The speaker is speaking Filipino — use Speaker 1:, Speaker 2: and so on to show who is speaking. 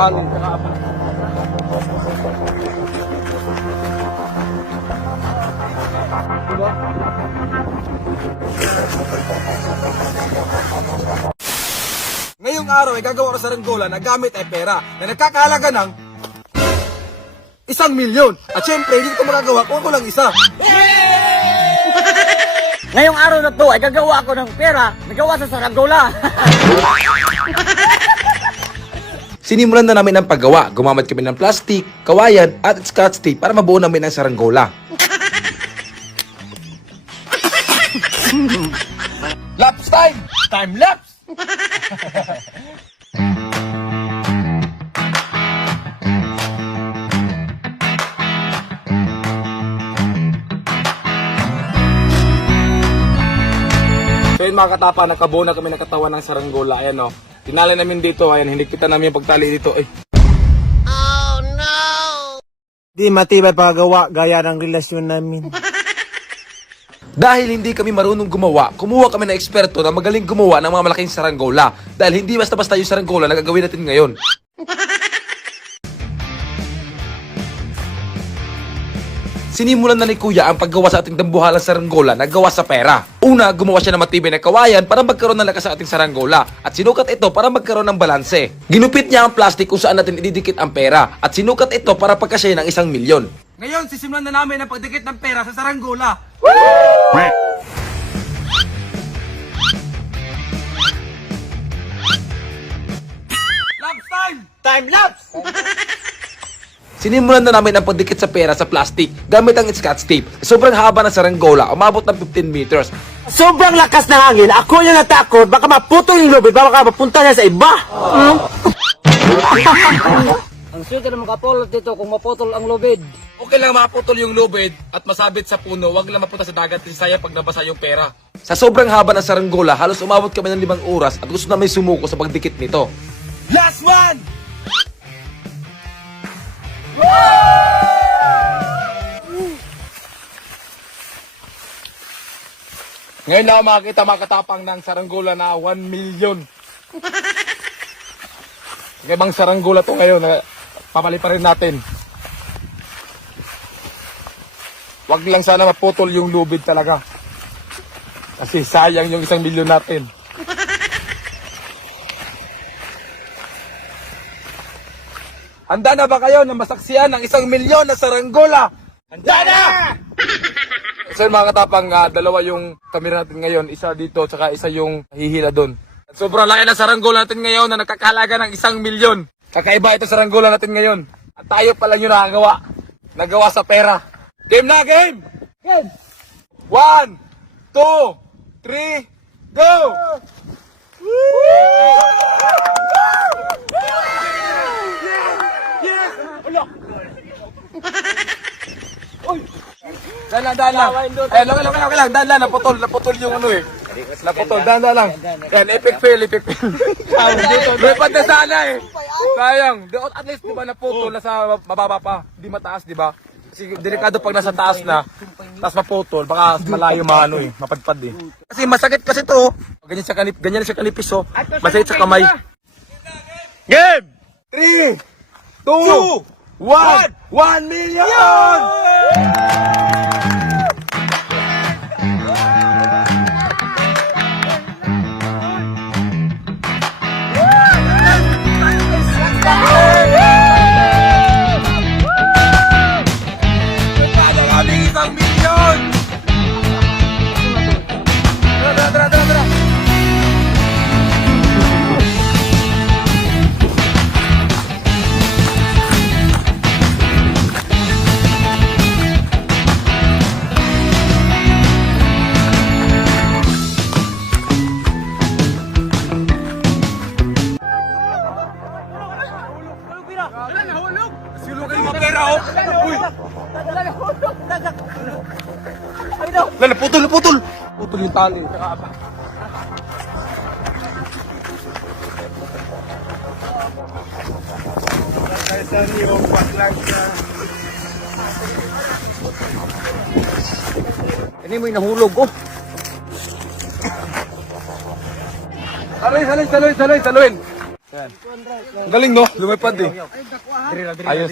Speaker 1: Diba? Ngayong araw ay gagawa ko sa ranggola na gamit ay pera na nagkakahalaga ng isang milyon. At syempre, hindi ko magagawa kung ako lang isa.
Speaker 2: Ngayong araw na to ay gagawa ako ng pera na gawa sa Saranggola.
Speaker 1: Sinimulan na namin ang paggawa. Gumamit kami ng plastic, kawayan at scotch tape para mabuo namin ang saranggola. Laps time! Time lapse! So yun mga katapa, nakabuo na kami ng katawan ng saranggola. Ayan o. Tinala namin dito. Ayan, hindi kita namin yung pagtali dito. Eh.
Speaker 3: Di matibay paggawa gaya ng relasyon namin.
Speaker 1: Dahil hindi kami marunong gumawa, kumuha kami ng eksperto na magaling gumawa ng mga malaking saranggola. Dahil hindi basta-basta yung saranggola na gagawin natin ngayon. Sinimulan na ni Kuya ang paggawa sa ating dambuhalang saranggola na gawa sa pera. Una, gumawa siya ng matibay na kawayan para magkaroon ng lakas sa ating saranggola at sinukat ito para magkaroon ng balanse. Ginupit niya ang plastic kung saan natin ididikit ang pera at sinukat ito para pagkasya ng isang milyon. Ngayon, sisimulan na namin ang pagdikit ng pera sa saranggola. Lapse time!
Speaker 2: Time lapse!
Speaker 1: Sinimulan na namin ang pagdikit sa pera sa plastic gamit ang scotch tape. Sobrang haba ng saranggola, umabot ng 15 meters.
Speaker 3: Sobrang lakas ng hangin, ako yung natakot, baka maputol yung lubid, baka mapunta niya sa iba.
Speaker 2: Ang swerte ng makapulot dito kung maputol ang lubid.
Speaker 1: Okay lang maputol yung lubid at masabit sa puno, wag lang mapunta sa dagat kasi sayang pag nabasa yung pera. Sa sobrang haba ng saranggola, halos umabot kami ng limang oras at gusto namin sumuko sa pagdikit nito. Last one! Ngayon na makakita makatapang ng saranggola na 1 million. Ibang saranggola to ngayon na papali pa rin natin. Wag lang sana maputol yung lubid talaga. Kasi sayang yung isang milyon natin. Handa na ba kayo na masaksiyan ng isang milyon na saranggola? Handa na! So mga katapang, ah, dalawa yung kamera natin ngayon. Isa dito, tsaka isa yung hihila doon. Sobrang laki na saranggola natin ngayon na nakakahalaga ng isang milyon. Kakaiba ito saranggola natin ngayon. At tayo pa lang yung nakagawa. Nagawa sa pera. Game na, game! Game! One, two, three, go! Dahan lang, dahan lang. Eh, okay, okay, okay lang. Dahan lang, naputol, naputol yung ano eh. Naputol, dahan dahan lang. Yan, epic fail, epic fail. Lipad na sana eh. Sayang. Di- At least, di ba, naputol, nasa mababa pa. Di mataas, di ba? Kasi delikado pag nasa taas na, tapos maputol, baka malayo maano eh, mapadpad eh. Kasi masakit kasi to. Ganyan siya kanip, ganyan siya kanipis oh. Masakit sa kamay. Game! 3, 2, 1, 1 million! Lala, putol, putol! Putol yung tali.
Speaker 2: Ini mo nahulog oh.
Speaker 1: Saloy, saloy, saloy, saloy, saloy! Galing no, lumipad eh. Ayos.